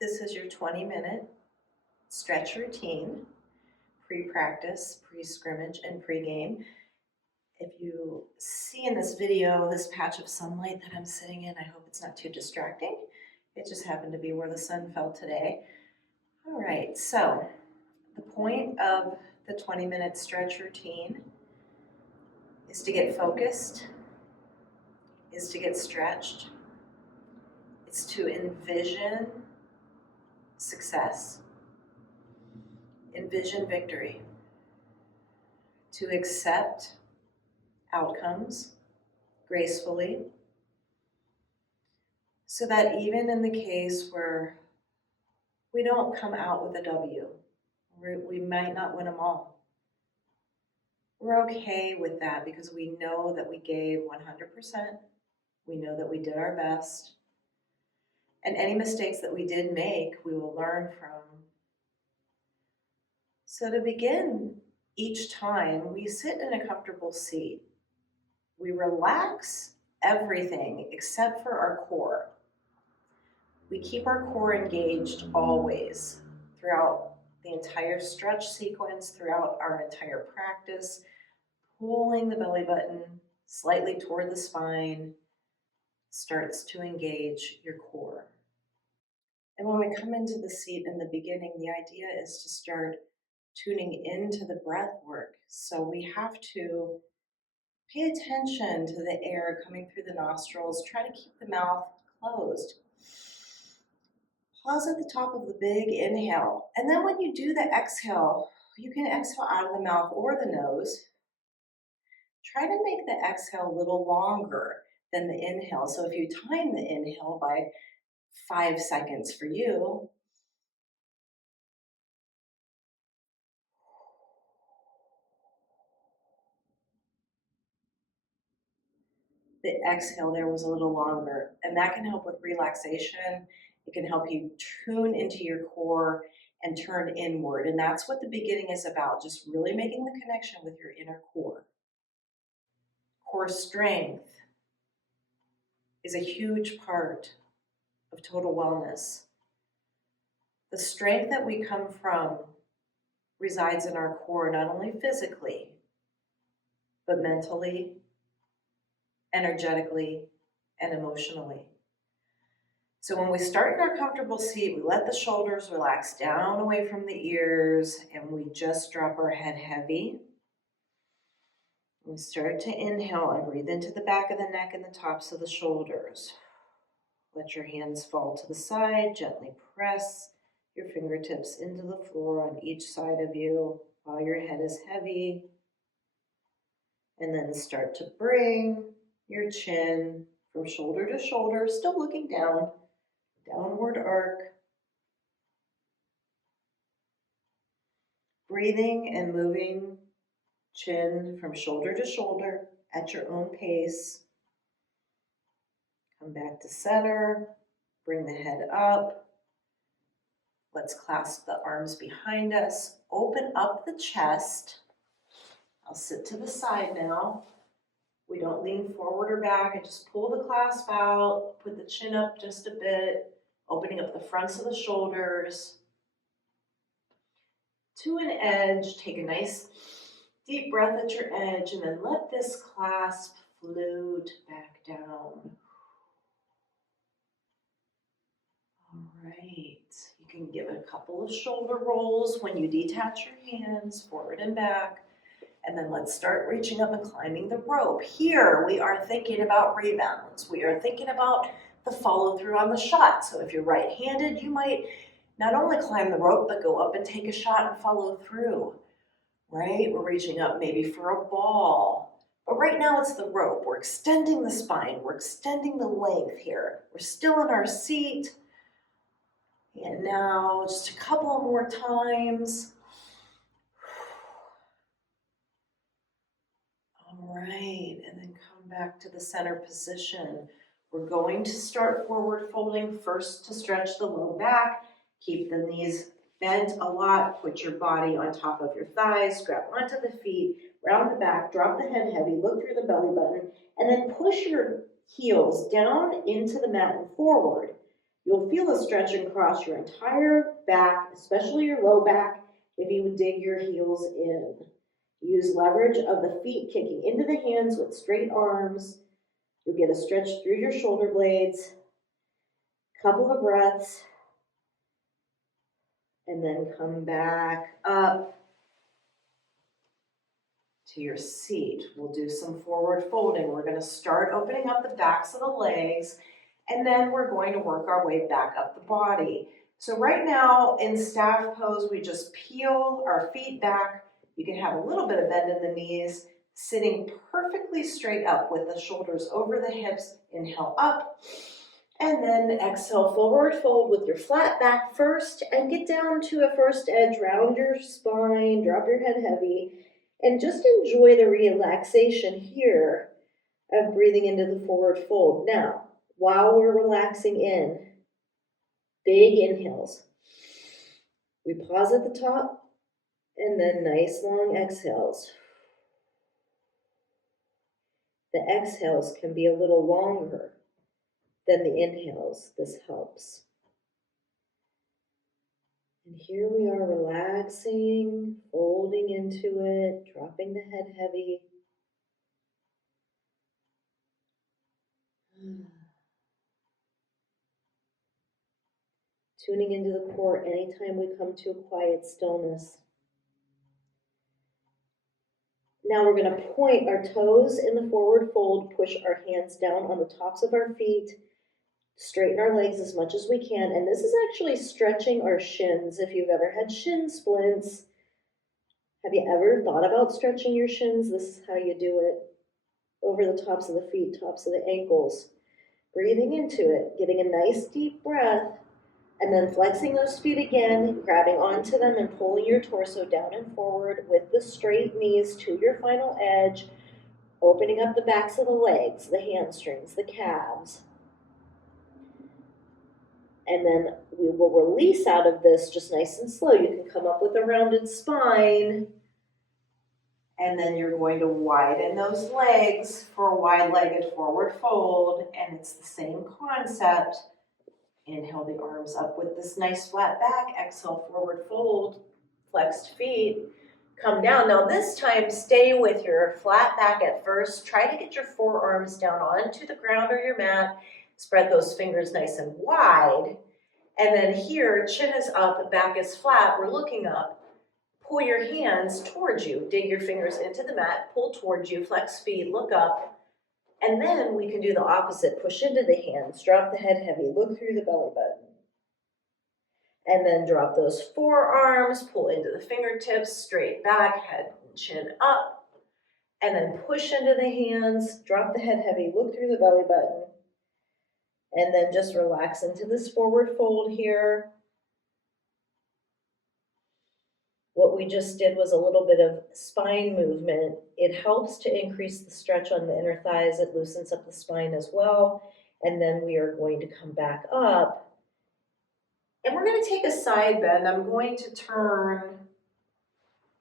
This is your 20-minute stretch routine, pre-practice, pre-scrimmage, and pre-game. If you see in this video this patch of sunlight that I'm sitting in, I hope it's not too distracting. It just happened to be where the sun fell today. All right, so the point of the 20-minute stretch routine is to get focused, is to get stretched, it's to envision success, envision victory, to accept outcomes gracefully, so that even in the case where we don't come out with a W, we might not win them all, we're okay with that because we know that we gave 100%, we know that we did our best, and any mistakes that we did make, we will learn from. So to begin, each time we sit in a comfortable seat, we relax everything except for our core. We keep our core engaged always throughout the entire stretch sequence, throughout our entire practice, pulling the belly button slightly toward the spine starts to engage your core. And when we come into the seat in the beginning, the idea is to start tuning into the breath work. So we have to pay attention to the air coming through the nostrils. Try to keep the mouth closed. Pause at the top of the big inhale. And then when you do the exhale, you can exhale out of the mouth or the nose. Try to make the exhale a little longer than the inhale. So if you time the inhale by 5 seconds for you, the exhale there was a little longer, and that can help with relaxation. It can help you tune into your core and turn inward, and that's what the beginning is about, just really making the connection with your inner core. Core strength is a huge part of total wellness. The strength that we come from resides in our core, not only physically, but mentally, energetically, and emotionally. So when we start in our comfortable seat, we let the shoulders relax down away from the ears, and we just drop our head heavy. We start to inhale and breathe into the back of the neck and the tops of the shoulders. Let your hands fall to the side, gently press your fingertips into the floor on each side of you while your head is heavy. And then start to bring your chin from shoulder to shoulder, still looking down, downward arc. Breathing and moving chin from shoulder to shoulder at your own pace. Come back to center, bring the head up. Let's clasp the arms behind us, open up the chest. I'll sit to the side now. We don't lean forward or back. I just pull the clasp out, put the chin up just a bit, opening up the fronts of the shoulders. To an edge, take a nice deep breath at your edge, and then let this clasp float back down. All right, you can give a couple of shoulder rolls when you detach your hands forward and back. And then let's start reaching up and climbing the rope. Here we are thinking about rebounds. We are thinking about the follow through on the shot. So if you're right-handed, you might not only climb the rope, but go up and take a shot and follow through, right? We're reaching up maybe for a ball. But right now it's the rope. We're extending the spine. We're extending the length here. We're still in our seat. And now just a couple more times. All right, and then come back to the center position. We're going to start forward folding first to stretch the low back. Keep the knees bent a lot. Put your body on top of your thighs. Grab onto the feet, round the back, drop the head heavy, look through the belly button, and then push your heels down into the mat and forward. You'll feel a stretching across your entire back, especially your low back, if you would dig your heels in. Use leverage of the feet kicking into the hands with straight arms. You'll get a stretch through your shoulder blades. Couple of breaths. And then come back up to your seat. We'll do some forward folding. We're going to start opening up the backs of the legs, and then we're going to work our way back up the body. So right now in staff pose, we just peel our feet back. You can have a little bit of bend in the knees, sitting perfectly straight up with the shoulders over the hips. Inhale up, and then exhale, forward fold with your flat back first, and get down to a first edge, round your spine, drop your head heavy, and just enjoy the relaxation here of breathing into the forward fold. Now, while we're relaxing in, big inhales. We pause at the top, and then nice long exhales. The exhales can be a little longer than the inhales. This helps. And here we are relaxing, folding into it, dropping the head heavy. Tuning into the core anytime we come to a quiet stillness. Now we're going to point our toes in the forward fold, push our hands down on the tops of our feet, straighten our legs as much as we can. And this is actually stretching our shins. If you've ever had shin splints, have you ever thought about stretching your shins? This is how you do it. Over the tops of the feet, tops of the ankles. Breathing into it, getting a nice deep breath, and then flexing those feet again, grabbing onto them and pulling your torso down and forward with the straight knees to your final edge, opening up the backs of the legs, the hamstrings, the calves. And then we will release out of this just nice and slow. You can come up with a rounded spine. And then you're going to widen those legs for a wide-legged forward fold. And it's the same concept. Inhale the arms up with this nice flat back. Exhale, forward fold, flexed feet. Come down. Now this time, stay with your flat back at first. Try to get your forearms down onto the ground or your mat. Spread those fingers nice and wide. And then here, chin is up, back is flat. We're looking up. Pull your hands towards you. Dig your fingers into the mat. Pull towards you. Flex feet. Look up. And then we can do the opposite. Push into the hands, drop the head heavy, look through the belly button. And then drop those forearms, pull into the fingertips, straight back, head and chin up. And then push into the hands, drop the head heavy, look through the belly button. And then just relax into this forward fold here. What we just did was a little bit of spine movement. It helps to increase the stretch on the inner thighs. It loosens up the spine as well. And then we are going to come back up. And we're going to take a side bend. I'm going to turn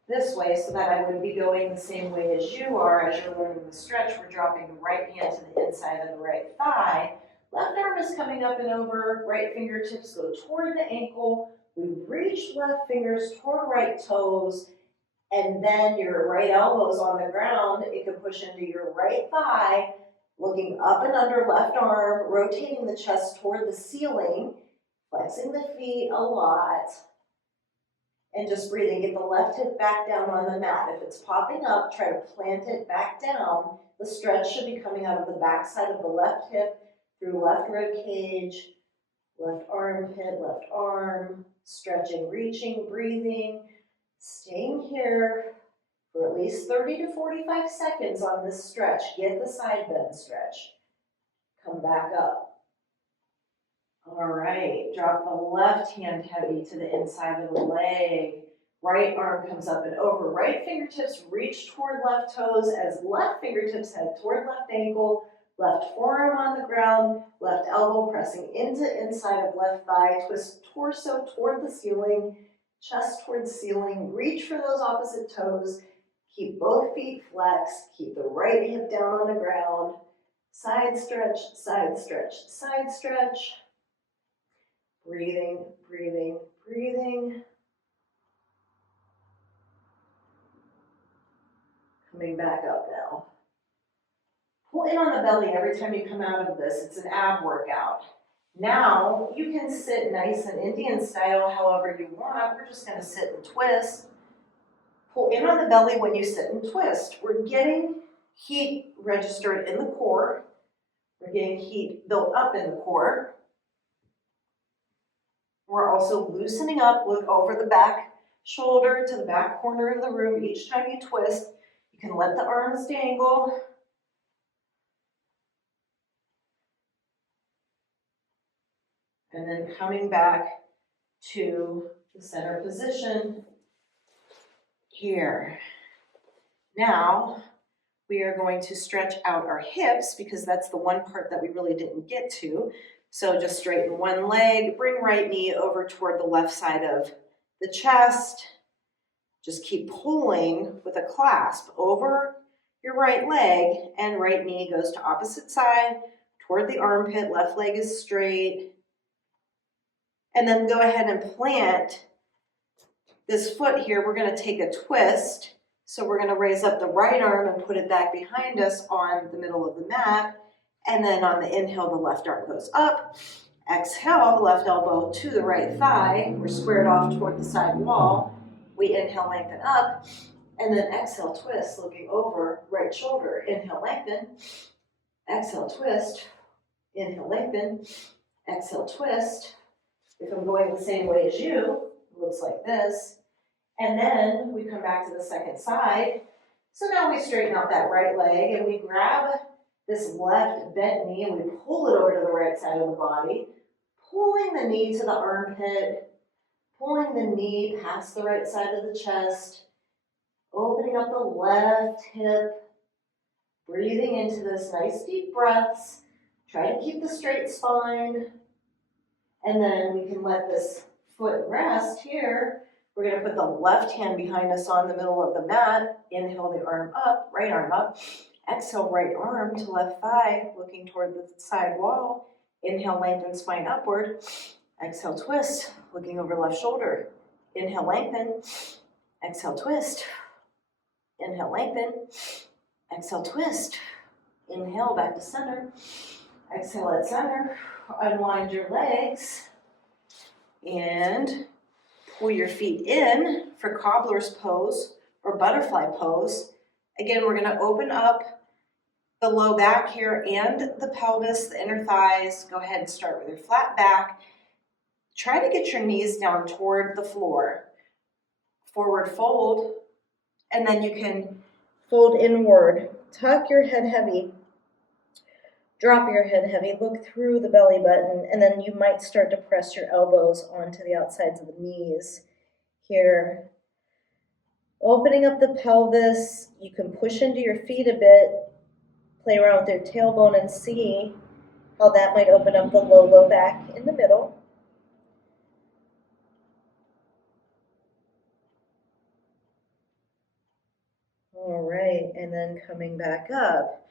this way so that I would be going the same way as you are as you're learning the stretch. We're dropping the right hand to the inside of the right thigh. Left arm is coming up and over. Right fingertips go toward the ankle. We reach left fingers toward right toes, and then your right elbow's on the ground. It can push into your right thigh, looking up and under left arm, rotating the chest toward the ceiling, flexing the feet a lot, and just breathing. Get the left hip back down on the mat. If it's popping up, try to plant it back down. The stretch should be coming out of the back side of the left hip, through left rib cage, left armpit, left arm, stretching, reaching, breathing, staying here for at least 30 to 45 seconds on this stretch. Get the side bend stretch. Come back up. All right, drop the left hand heavy to the inside of the leg. Right arm comes up and over. Right fingertips reach toward left toes as left fingertips head toward left ankle. Left forearm on the ground, left elbow pressing into inside of left thigh, twist torso toward the ceiling, chest toward ceiling, reach for those opposite toes, keep both feet flexed, keep the right hip down on the ground, side stretch, side stretch, side stretch. Breathing, breathing, breathing. Coming back up now. Pull in on the belly every time you come out of this. It's an ab workout. Now you can sit nice and Indian style however you want. We're just going to sit and twist. Pull in on the belly when you sit and twist. We're getting heat registered in the core. We're getting heat built up in the core. We're also loosening up. Look over the back shoulder to the back corner of the room. Each time you twist, you can let the arms dangle. And then coming back to the center position here. Now we are going to stretch out our hips because that's the one part that we really didn't get to. So just straighten one leg, bring right knee over toward the left side of the chest. Just keep pulling with a clasp over your right leg, and right knee goes to opposite side toward the armpit. Left leg is straight. And then go ahead and plant this foot here. We're going to take a twist. So we're going to raise up the right arm and put it back behind us on the middle of the mat. And then on the inhale, the left arm goes up. Exhale, left elbow to the right thigh. We're squared off toward the side wall. We inhale, lengthen up. And then exhale, twist, looking over, right shoulder. Inhale, lengthen. Exhale, twist. Inhale, lengthen. Exhale, twist. If I'm going the same way as you, it looks like this. And then we come back to the second side. So now we straighten out that right leg and we grab this left bent knee and we pull it over to the right side of the body, pulling the knee to the armpit, pulling the knee past the right side of the chest, opening up the left hip, breathing into this nice deep breaths. Try to keep the straight spine. And then we can let this foot rest here. We're going to put the left hand behind us on the middle of the mat. Inhale the arm up, right arm up. Exhale, right arm to left thigh, looking toward the side wall. Inhale, lengthen spine upward. Exhale, twist, looking over left shoulder. Inhale, lengthen. Exhale, twist. Inhale, lengthen. Exhale, twist. Inhale, back to center. Exhale at center. Unwind your legs and pull your feet in for cobbler's pose or butterfly pose. Again, we're going to open up the low back here and the pelvis, the inner thighs. Go ahead and start with your flat back. Try to get your knees down toward the floor. Forward fold, and then you can fold inward. Tuck your head heavy. Drop your head heavy, look through the belly button, and then you might start to press your elbows onto the outsides of the knees here. Opening up the pelvis, you can push into your feet a bit, play around with your tailbone and see how that might open up the low back in the middle. All right, and then coming back up.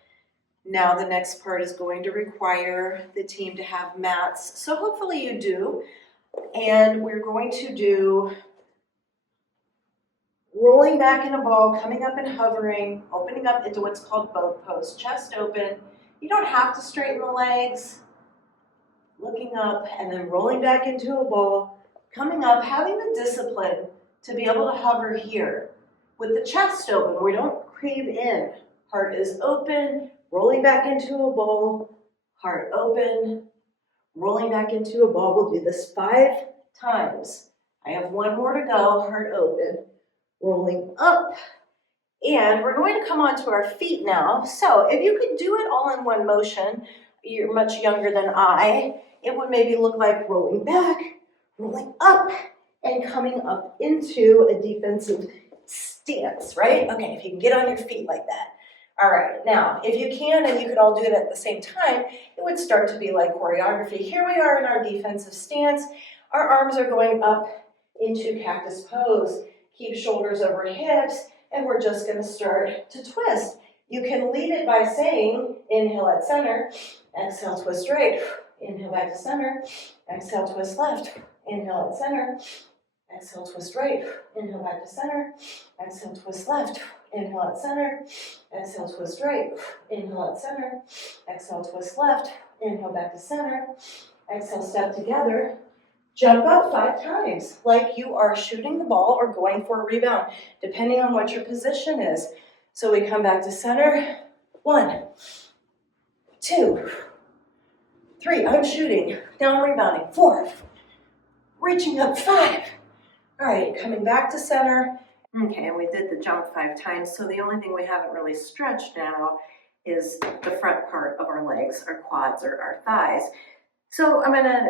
Now the next part is going to require the team to have mats. So hopefully you do. And we're going to do rolling back in a ball, coming up and hovering, opening up into what's called boat pose, chest open. You don't have to straighten the legs. Looking up and then rolling back into a ball, coming up, having the discipline to be able to hover here. With the chest open, we don't cave in. Heart is open. Rolling back into a ball, heart open, rolling back into a ball. We'll do this 5 times. I have 1 more to go, heart open, rolling up. And we're going to come onto our feet now. So if you could do it all in one motion, you're much younger than I, it would maybe look like rolling back, rolling up, and coming up into a defensive stance, right? Okay, if you can get on your feet like that. All right, now, if you can and you could all do it at the same time, it would start to be like choreography. Here we are in our defensive stance. Our arms are going up into cactus pose. Keep shoulders over hips, and we're just going to start to twist. You can lead it by saying, inhale at center, Exhale, twist right. Inhale back to center. Exhale, twist left. Inhale at center. Exhale, twist right. Inhale back to center. Exhale, twist left. Inhale at center. Exhale, twist right. Inhale at center. Exhale, twist left. Inhale back to center. Exhale, step together. Jump up 5 times like you are shooting the ball or going for a rebound, depending on what your position is. So we come back to center. 1, 2, 3. I'm shooting. Now I'm rebounding. 4. Reaching up. 5. All right, coming back to center. Okay, and we did the jump 5 times, so the only thing we haven't really stretched now is the front part of our legs, our quads, or our thighs. So I'm gonna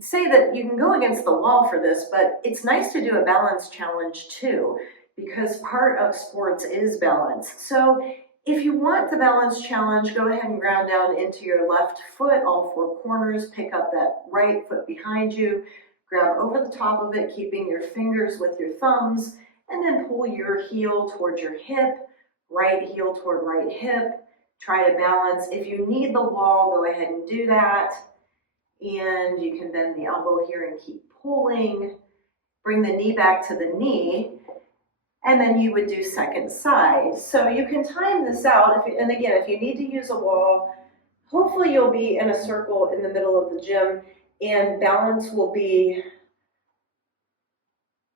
say that you can go against the wall for this, but it's nice to do a balance challenge too, because part of sports is balance. So if you want the balance challenge, go ahead and ground down into your left foot, all 4 corners, pick up that right foot behind you, grab over the top of it, keeping your fingers with your thumbs, and then pull your heel towards your hip, right heel toward right hip. Try to balance. If you need the wall, go ahead and do that. And you can bend the elbow here and keep pulling. Bring the knee back to the knee. And then you would do second side. So you can time this out. And again, if you need to use a wall, hopefully you'll be in a circle in the middle of the gym and balance will be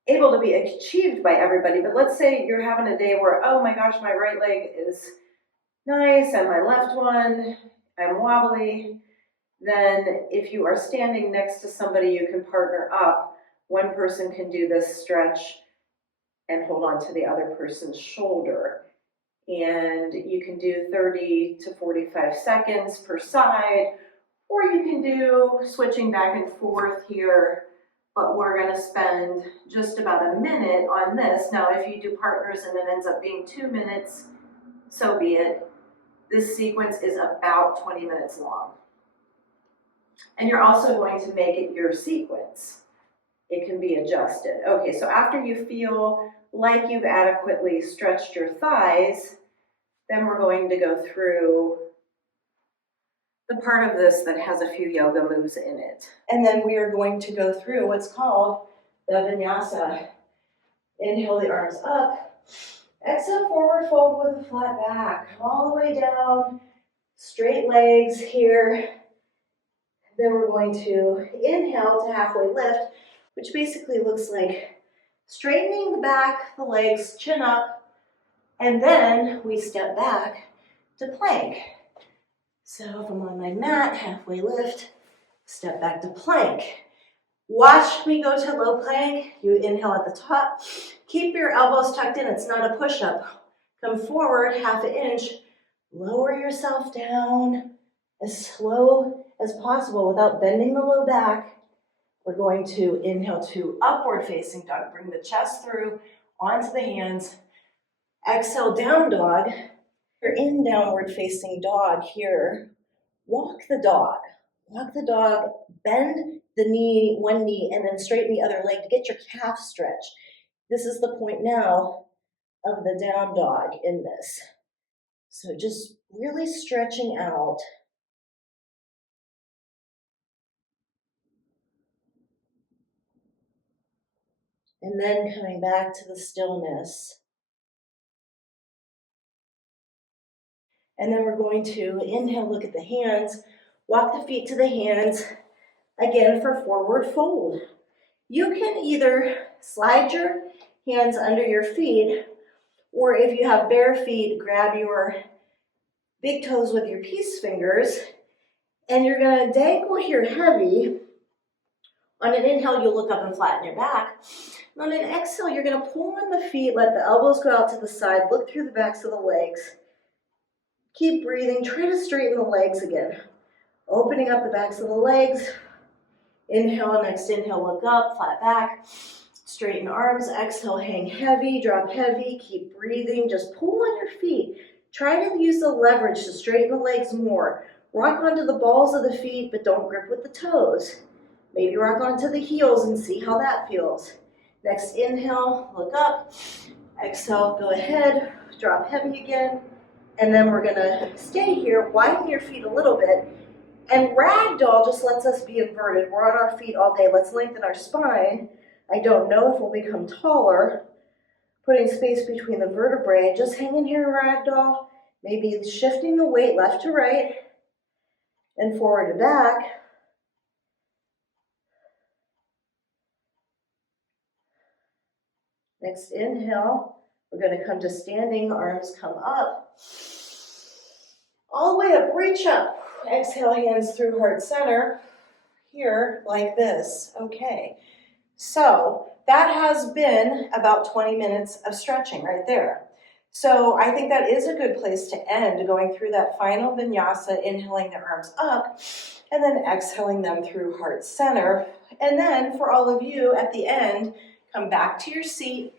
able to be achieved by everybody. But let's say you're having a day where, oh my gosh, my right leg is nice and my left one, I'm wobbly. Then if you are standing next to somebody, you can partner up. One person can do this stretch and hold on to the other person's shoulder. And you can do 30 to 45 seconds per side, or you can do switching back and forth here, but we're gonna spend just about a minute on this. Now, if you do partners and it ends up being 2 minutes, so be it. This sequence is about 20 minutes long. And you're also going to make it your sequence. It can be adjusted. Okay, so after you feel like you've adequately stretched your thighs, then we're going to go through the part of this that has a few yoga moves in it. And then we are going to go through what's called the vinyasa. Inhale the arms up. Exhale, forward fold with a flat back. Come all the way down. Straight legs here. Then we're going to inhale to halfway lift, which basically looks like straightening the back, the legs, chin up, and then we step back to plank. So if I'm on my mat, halfway lift, step back to plank. Watch me go to low plank. You inhale at the top. Keep your elbows tucked in. It's not a push-up. Come forward half an inch. Lower yourself down as slow as possible without bending the low back. We're going to inhale to upward facing dog. Bring the chest through onto the hands. Exhale, down dog. You're in downward facing dog here. Walk the dog. Walk the dog, bend the knee, one knee, and then straighten the other leg to get your calf stretched. This is the point now of the down dog in this. So just really stretching out. And then coming back to the stillness. And then we're going to inhale, look at the hands, walk the feet to the hands, again for forward fold. You can either slide your hands under your feet, or if you have bare feet, grab your big toes with your peace fingers, and you're gonna dangle here heavy. On an inhale, you'll look up and flatten your back. And on an exhale, you're gonna pull on the feet, let the elbows go out to the side, look through the backs of the legs. Keep breathing, try to straighten the legs again. Opening up the backs of the legs. Inhale, next inhale, look up, flat back. Straighten arms, exhale, hang heavy, drop heavy, keep breathing. Just pull on your feet. Try to use the leverage to straighten the legs more. Rock onto the balls of the feet, but don't grip with the toes. Maybe rock onto the heels and see how that feels. Next inhale, look up. Exhale, go ahead, drop heavy again. And then we're gonna stay here, widen your feet a little bit, And ragdoll just lets us be inverted. We're on our feet all day. Let's lengthen our spine. I don't know if we'll become taller, putting space between the vertebrae. Just hang in here, ragdoll. Maybe shifting the weight left to right and forward to back. Next inhale, we're going to come to standing, arms come up. All the way up, reach up. Exhale, hands through heart center. Here, like this. Okay. So that has been about 20 minutes of stretching right there. So I think that is a good place to end, going through that final vinyasa, inhaling the arms up, and then exhaling them through heart center. And then for all of you at the end, come back to your seat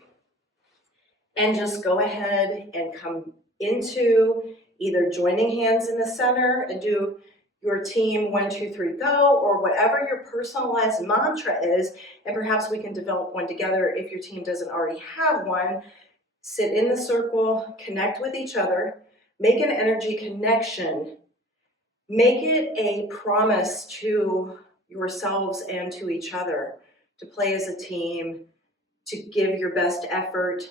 and just go ahead and come into either joining hands in the center and do your team 1, 2, 3, go, or whatever your personalized mantra is, and perhaps we can develop one together if your team doesn't already have one. Sit in the circle, connect with each other, make an energy connection, make it a promise to yourselves and to each other to play as a team, to give your best effort,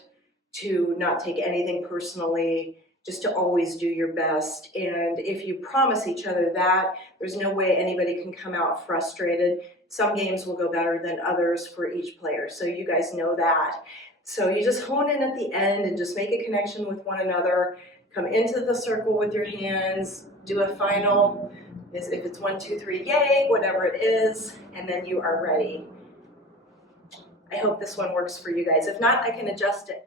to not take anything personally, just to always do your best. And if you promise each other that, there's no way anybody can come out frustrated. Some games will go better than others for each player, so you guys know that. So you just hone in at the end and just make a connection with one another. Come into the circle with your hands, do a final, if it's 1, 2, 3, yay, whatever it is, and then you are ready. I hope this one works for you guys. If not, I can adjust it.